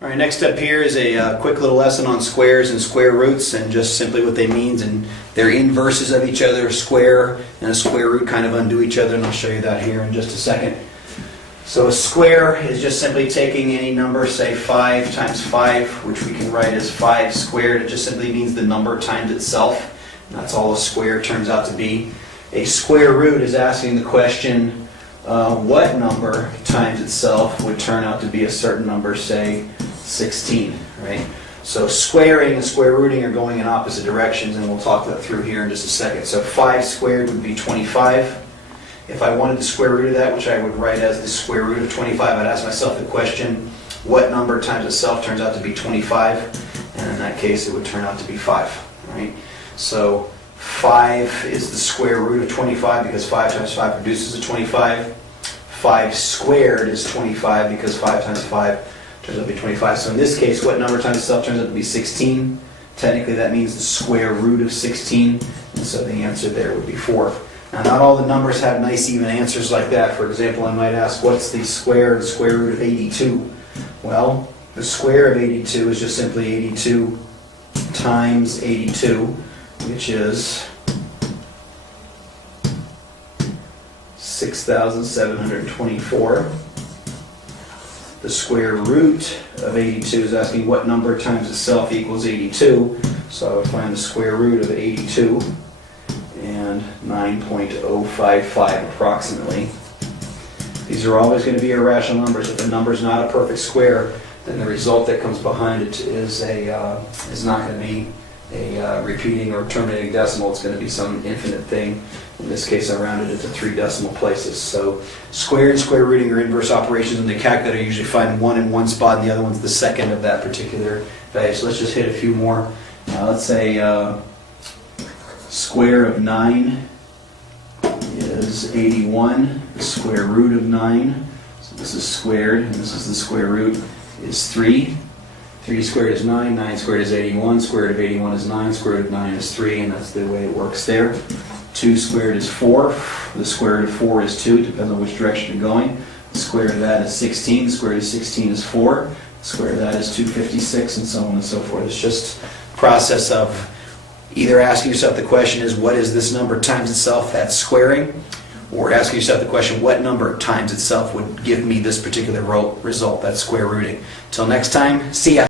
All right, next up here is a quick little lesson on squares and square roots and just simply what they mean, and they're inverses of each other. A square and a square root kind of undo each other, and I'll show you that here in just a second. So a square is just simply taking any number, say 5 times 5, which we can write as 5 squared. It just simply means the number times itself, and that's all a square turns out to be. A square root is asking the question, what number times itself would turn out to be a certain number, say 16, right? So squaring and square rooting are going in opposite directions, and we'll talk that through here in just a second. So 5 squared would be 25. If I wanted the square root of that, which I would write as the square root of 25, I'd ask myself the question, what number times itself turns out to be 25? And in that case, it would turn out to be 5, right? So 5 is the square root of 25 because 5 times 5 produces a 25. 5 squared is 25 because 5 times 5 turns out to be 25. So in this case, what number times itself turns out to be 16? Technically, that means the square root of 16, and so the answer there would be 4. Now, not all the numbers have nice even answers like that. For example, I might ask, what's the square and square root of 82? Well, the square of 82 is just simply 82 times 82, which is 6,724. The square root of 82 is asking what number times itself equals 82. So I would find the square root of 82 and 9.055 approximately. These are always going to be irrational numbers. If a number is not a perfect square, then the result that comes behind it is not going to be a repeating or terminating decimal. It's going to be some infinite thing. In this case, I rounded it to 3 decimal places. So square and square rooting are inverse operations in the calculator. You usually find one in one spot and the other one's the second of that particular value. So let's just hit a few more. Let's say square of 9 is 81. The square root of 9, so this is squared, and this is the square root, is 3. 3 squared is 9, 9 squared is 81, square root of 81 is 9, square root of 9 is 3, and that's the way it works there. 2 squared is 4, the square root of 4 is 2, depends on which direction you're going. The square root of that is 16, the square root of 16 is 4, the square root of that is 256, and so on and so forth. It's just a process of either asking yourself the question is, what is this number times itself, that's squaring, or asking yourself the question, what number times itself would give me this particular result, that's square rooting. Till next time, see ya.